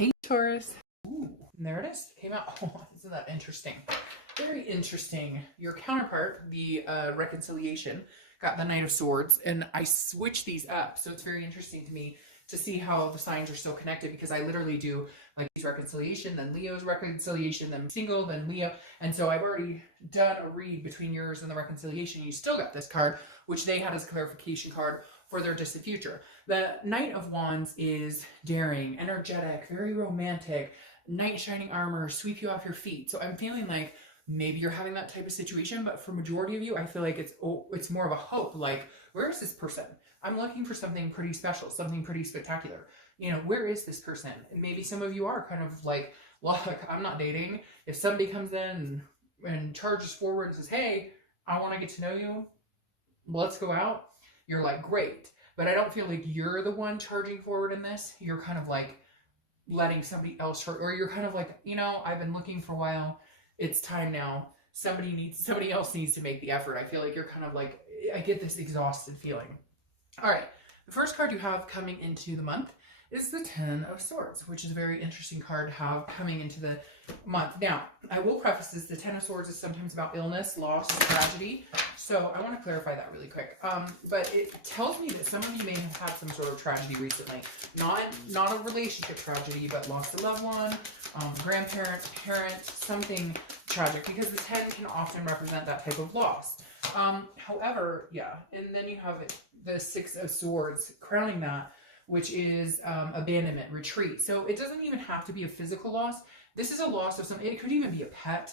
Hey, Taurus. Ooh, and there it is. Came out. Oh, isn't that interesting? Very interesting. Your counterpart, the reconciliation, got the Knight of Swords, and I switched these up. So it's very interesting to me to see how the signs are still connected because I literally do like these reconciliation, then Leo's reconciliation, then single, then Leo. And so I've already done a read between yours and the reconciliation. You still got this card, which they had as a clarification card for their distant future. The Knight of Wands is daring, energetic, very romantic, knight in shining armor, sweep you off your feet. So I'm feeling like maybe you're having that type of situation, but for majority of you, I feel like it's more of a hope. Like, where is this person? I'm looking for something pretty special, something pretty spectacular. You know, where is this person? And maybe some of you are kind of like, look, I'm not dating. If somebody comes in and charges forward and says, hey, I want to get to know you, let's go out. You're like, great. But I don't feel like you're the one charging forward in this. You're kind of like letting somebody else chart, or you're kind of like, you know, I've been looking for a while. It's time now. Somebody else needs to make the effort. I feel like you're kind of like, I get this exhausted feeling. All right. The first card you have coming into the month is the Ten of Swords, which is a very interesting card to have coming into the month. Now, I will preface this, the Ten of Swords is sometimes about illness, loss, tragedy. So I want to clarify that really quick. But it tells me that some of you may have had some sort of tragedy recently. Not a relationship tragedy, but lost a loved one, grandparent, parent, something tragic, because the 10 can often represent that type of loss. However, yeah, and then you have the Six of Swords crowning that, which is abandonment, retreat. So it doesn't even have to be a physical loss. This is a loss of something. It could even be a pet.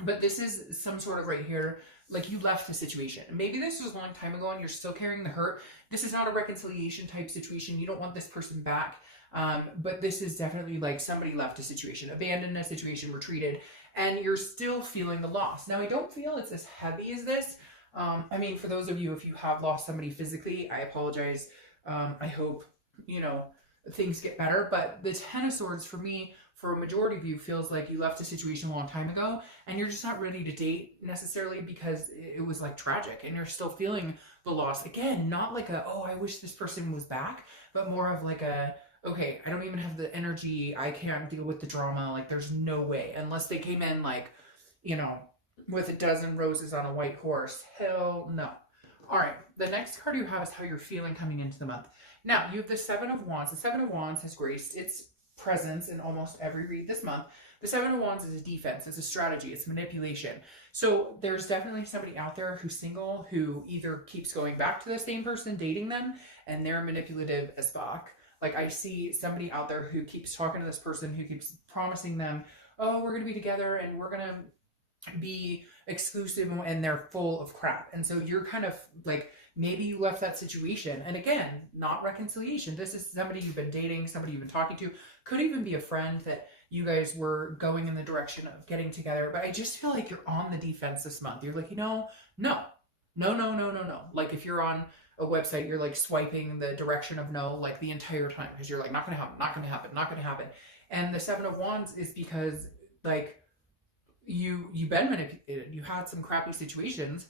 But this is some sort of right here, like you left the situation. Maybe this was a long time ago and you're still carrying the hurt. This is not a reconciliation type situation. You don't want this person back. But this is definitely like somebody left a situation, abandoned a situation, retreated, and you're still feeling the loss. Now, I don't feel it's as heavy as this. I mean, for those of you, if you have lost somebody physically, I apologize. I hope, you know, things get better. But the Ten of Swords, for me, for a majority of you, feels like you left a situation a long time ago and you're just not ready to date necessarily because it was like tragic and you're still feeling the loss. Again, not like a, oh, I wish this person was back, but more of like a, okay, I don't even have the energy. I can't deal with the drama. Like, there's no way. Unless they came in like, you know, with a dozen roses on a white horse. Hell no. All right, the next card you have is how you're feeling coming into the month. Now, you have the Seven of Wands. The Seven of Wands has graced its presence in almost every read this month. The Seven of Wands is a defense, it's a strategy, it's manipulation. So there's definitely somebody out there who's single who either keeps going back to the same person, dating them, and they're manipulative as fuck. Like, I see somebody out there who keeps talking to this person, who keeps promising them, oh, we're going to be together and we're going to be exclusive, and they're full of crap. And so you're kind of like, maybe you left that situation. And again, not reconciliation. This is somebody you've been dating, somebody you've been talking to. Could even be a friend that you guys were going in the direction of getting together. But I just feel like you're on the defense this month. You're like, you know, no. Like, if you're on a website, you're like swiping the direction of no, like the entire time, because you're like, not going to happen, not going to happen, not going to happen. And the Seven of Wands is because like you've been manipulated. You had some crappy situations.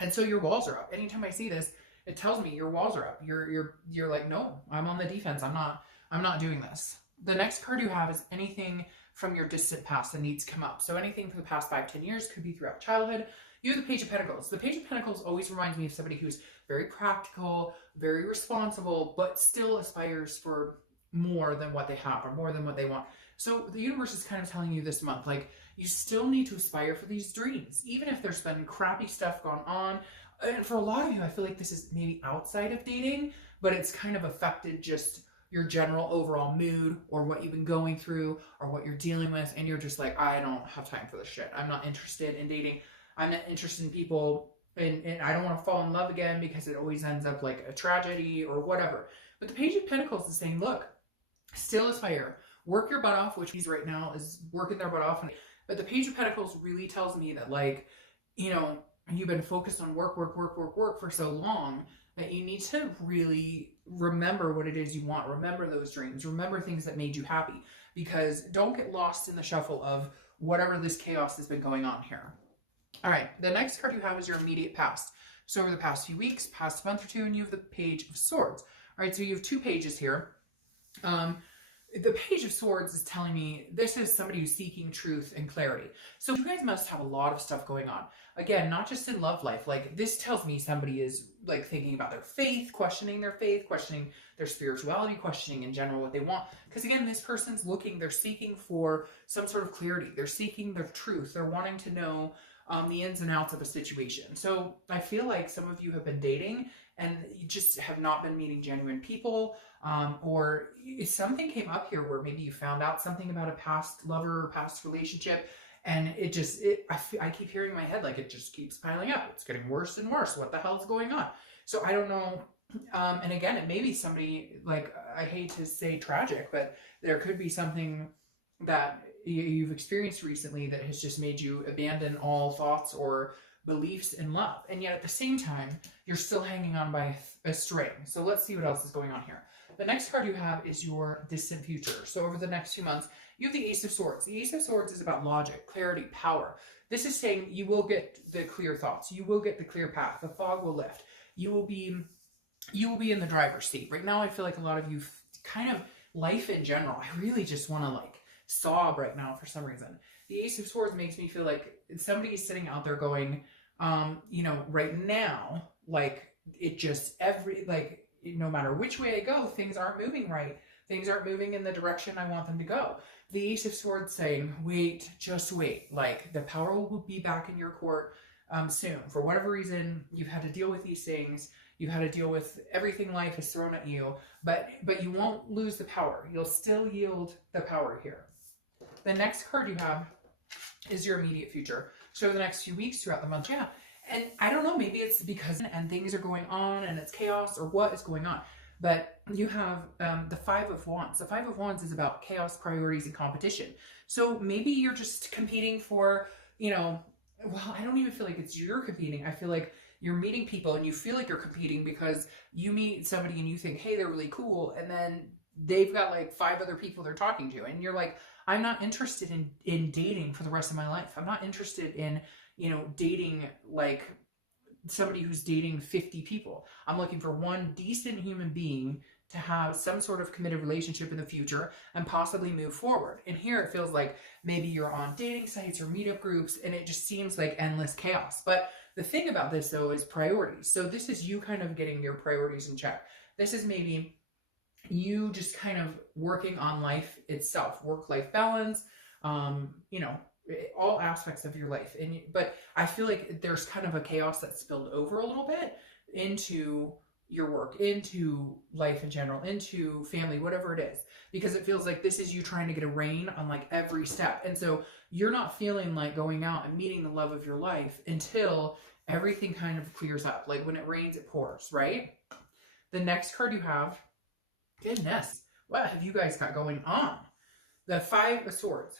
And so your walls are up. Anytime I see this, it tells me your walls are up. You're like, no, I'm on the defense. I'm not doing this. The next card you have is anything from your distant past that needs to come up. So anything from the past 5-10 years, could be throughout childhood. You have the Page of Pentacles. The Page of Pentacles always reminds me of somebody who's very practical, very responsible, but still aspires for more than what they have or more than what they want. So the universe is kind of telling you this month, like, you still need to aspire for these dreams, even if there's been crappy stuff going on. And for a lot of you, I feel like this is maybe outside of dating, but it's kind of affected just your general overall mood or what you've been going through or what you're dealing with. And you're just like, I don't have time for this shit. I'm not interested in dating. I'm not interested in people. And I don't want to fall in love again because it always ends up like a tragedy or whatever. But the Page of Pentacles is saying, look, still aspire. Work your butt off, which he's right now is working their butt off. But the Page of Pentacles really tells me that, like, you know, you've been focused on work for so long that you need to really remember what it is you want. Remember those dreams. Remember things that made you happy. Because don't get lost in the shuffle of whatever this chaos has been going on here. All right, the next card you have is your immediate past. So over the past few weeks, past month or two, and you have the Page of Swords. All right, so you have two pages here. the Page of Swords is telling me this is somebody who's seeking truth and clarity. So you guys must have a lot of stuff going on. Again, not just in love life. Like, this tells me somebody is like thinking about their faith, questioning their spirituality, questioning in general what they want. Because again, this person's looking, they're seeking for some sort of clarity. They're seeking their truth. They're wanting to know the ins and outs of a situation. So I feel like some of you have been dating and you just have not been meeting genuine people, or something came up here where maybe you found out something about a past lover or past relationship, and I keep hearing in my head like it just keeps piling up. It's getting worse and worse. What the hell's going on? So I don't know. And again, it may be somebody, like, I hate to say tragic, but there could be something that you've experienced recently that has just made you abandon all thoughts or beliefs in love. And yet at the same time, you're still hanging on by a string. So let's see what else is going on here. The next card you have is your distant future. So over the next few months, you have the Ace of Swords. The Ace of Swords is about logic, clarity, power. This is saying you will get the clear thoughts. You will get the clear path. The fog will lift. You will be in the driver's seat. Right now, I feel like a lot of you kind of life in general. I really just want to like sob right now for some reason. The Ace of Swords makes me feel like somebody is sitting out there going, right now, like it just no matter which way I go, things aren't moving right. Things aren't moving in the direction I want them to go. The Ace of Swords saying, wait, just wait. Like the power will be back in your court soon. For whatever reason, you've had to deal with these things. You've had to deal with everything life has thrown at you, but you won't lose the power. You'll still yield the power here. The next card you have is your immediate future. So the next few weeks throughout the month, yeah. And I don't know, maybe it's because and things are going on and it's chaos or what is going on. But you have the Five of Wands. The Five of Wands is about chaos, priorities, and competition. So maybe you're just competing for, I don't even feel like it's you're competing. I feel like you're meeting people and you feel like you're competing because you meet somebody and you think, hey, they're really cool. And then they've got like 5 other people they're talking to. And you're like, I'm not interested in dating for the rest of my life. I'm not interested in, dating like somebody who's dating 50 people. I'm looking for one decent human being to have some sort of committed relationship in the future and possibly move forward. And here it feels like maybe you're on dating sites or meetup groups and it just seems like endless chaos. But the thing about this though is priorities. So this is you kind of getting your priorities in check. This is maybe you just kind of working on life itself, work-life balance, all aspects of your life. But I feel like there's kind of a chaos that spilled over a little bit into your work, into life in general, into family, whatever it is, because it feels like this is you trying to get a rein on like every step. And so you're not feeling like going out and meeting the love of your life until everything kind of clears up. Like when it rains, it pours, right? The next card you have, goodness, what have you guys got going on? The Five of Swords.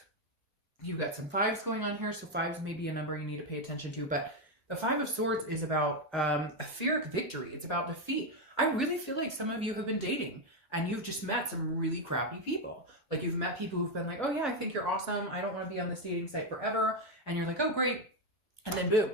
You've got some 5s going on here, so 5s may be a number you need to pay attention to, but the Five of Swords is about a Pyrrhic victory. It's about defeat. I really feel like some of you have been dating and you've just met some really crappy people. Like you've met people who've been like, oh yeah, I think you're awesome. I don't want to be on this dating site forever. And you're like, oh great. And then boom,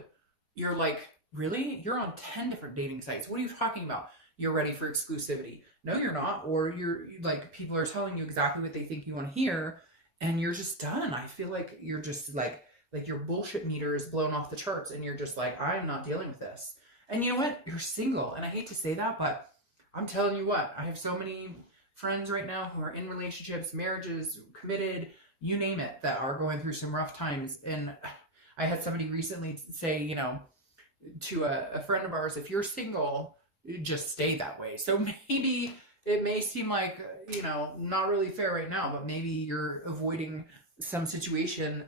you're like, really? You're on 10 different dating sites. What are you talking about? You're ready for exclusivity. No, you're not. Or you're like, people are telling you exactly what they think you want to hear. And you're just done. I feel like you're just like your bullshit meter is blown off the charts and you're just like, I'm not dealing with this. And you know what? You're single. And I hate to say that, but I'm telling you what, I have so many friends right now who are in relationships, marriages, committed, you name it, that are going through some rough times. And I had somebody recently say, to a friend of ours, if you're single, just stay that way. So maybe it may seem like, not really fair right now, but maybe you're avoiding some situation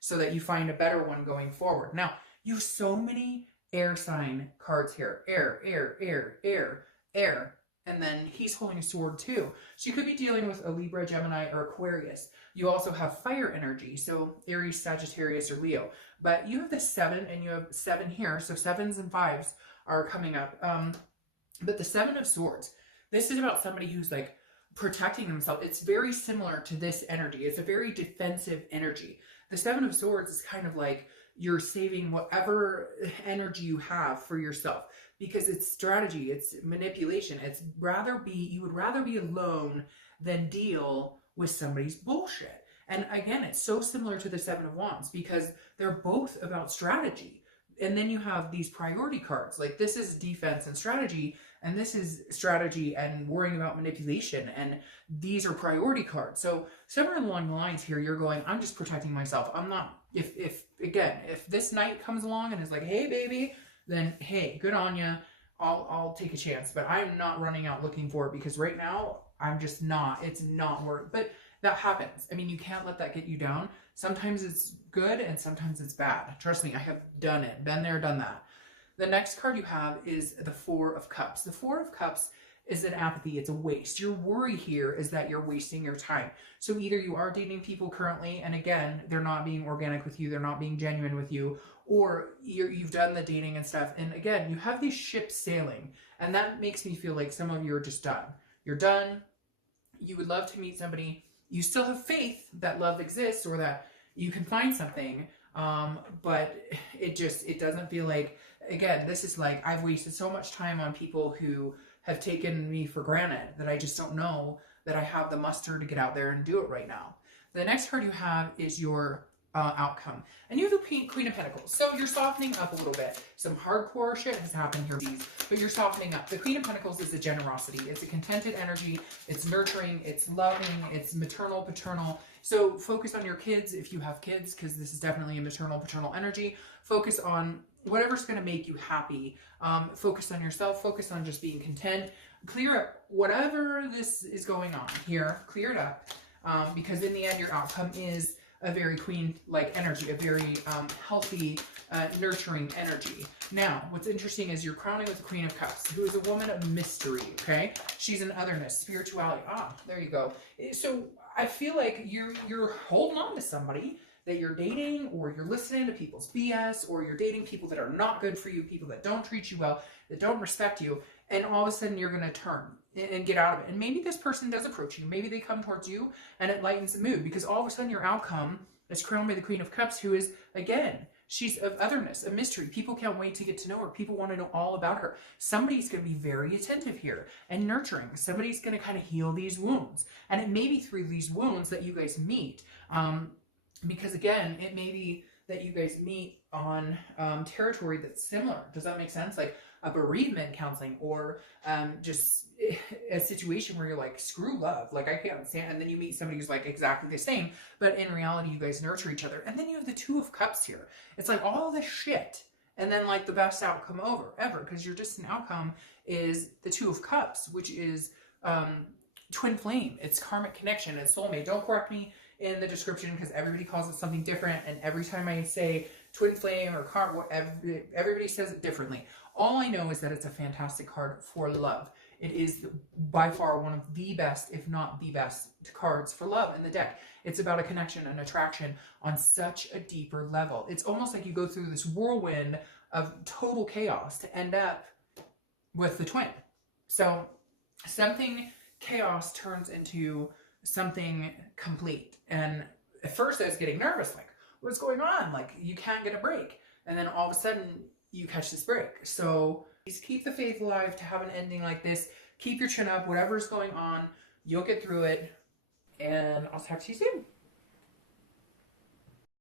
so that you find a better one going forward. Now, you have so many air sign cards here. Air, air, air, air, air. And then he's holding a sword too. So you could be dealing with a Libra, Gemini, or Aquarius. You also have fire energy. So Aries, Sagittarius, or Leo. But you have the 7 and you have 7 here. So 7s and 5s are coming up. But the 7 of Swords, this is about somebody who's like protecting themselves. It's very similar to this energy. It's a very defensive energy. The 7 of Swords is kind of like you're saving whatever energy you have for yourself because it's strategy, it's manipulation. You would rather be alone than deal with somebody's bullshit. And again, it's so similar to the Seven of Wands because they're both about strategy. And then you have these priority cards. Like this is defense and strategy, and this is strategy and worrying about manipulation. And these are priority cards. So somewhere along the lines here, you're going, I'm just protecting myself. I'm not, if this knight comes along and is like, hey, baby, then hey, good on you. I'll take a chance. But I'm not running out looking for it because right now, I'm just not. It's not worth it. But that happens. I mean, you can't let that get you down. Sometimes it's good and sometimes it's bad. Trust me, I have done it. Been there, done that. The next card you have is the Four of Cups. The Four of Cups is an apathy. It's a waste. Your worry here is that you're wasting your time. So either you are dating people currently, and again, they're not being organic with you. They're not being genuine with you. Or you've done the dating and stuff. And again, you have these ships sailing. And that makes me feel like some of you are just done. You're done. You would love to meet somebody. You still have faith that love exists or that you can find something. But it doesn't feel like, again, this is like, I've wasted so much time on people who have taken me for granted that I just don't know that I have the muster to get out there and do it right now. The next card you have is your outcome. And you have the Queen of Pentacles. So you're softening up a little bit. Some hardcore shit has happened here, but you're softening up. The Queen of Pentacles is a generosity. It's a contented energy. It's nurturing. It's loving. It's maternal, paternal. So focus on your kids if you have kids, because this is definitely a maternal, paternal energy. Focus on whatever's going to make you happy. Focus on yourself. Focus on just being content. Clear up whatever this is going on here. Clear it up. Because in the end, your outcome is a very queen-like energy, a very healthy, nurturing energy. Now, what's interesting is you're crowning with the Queen of Cups, who is a woman of mystery, okay? She's an otherness, spirituality. Ah, there you go. So I feel like you're holding on to somebody that you're dating, or you're listening to people's BS, or you're dating people that are not good for you, people that don't treat you well, that don't respect you, and all of a sudden you're going to turn and get out of it. And maybe this person does approach you. Maybe they come towards you and it lightens the mood, because all of a sudden your outcome is crowned by the Queen of Cups, who is, again, she's of otherness, a mystery. People can't wait to get to know her. People want to know all about her. Somebody's going to be very attentive here and nurturing. Somebody's going to kind of heal these wounds. And it may be through these wounds that you guys meet. Because again, it may be that you guys meet on territory that's similar. Does that make sense? Like a bereavement counseling, or just a situation where you're like, screw love, like I can't stand, and then you meet somebody who's like exactly the same, but in reality you guys nurture each other. And then you have the Two of Cups here. It's like all this shit, and then like the best outcome ever, because your distant outcome is the Two of Cups, which is twin flame. It's karmic connection. It's soulmate. Don't correct me in the description, because everybody calls it something different, and every time I say twin flame or karma, everybody says it differently. All I know is that it's a fantastic card for love. It is by far one of the best, if not the best, cards for love in the deck. It's about a connection, an attraction on such a deeper level. It's almost like you go through this whirlwind of total chaos to end up with the twin. So something chaos turns into something complete. And at first I was getting nervous, like, what's going on? Like, you can't get a break. And then all of a sudden you catch this break. So please keep the faith alive to have an ending like this. Keep your chin up, whatever's going on, you'll get through it. And I'll talk to you soon.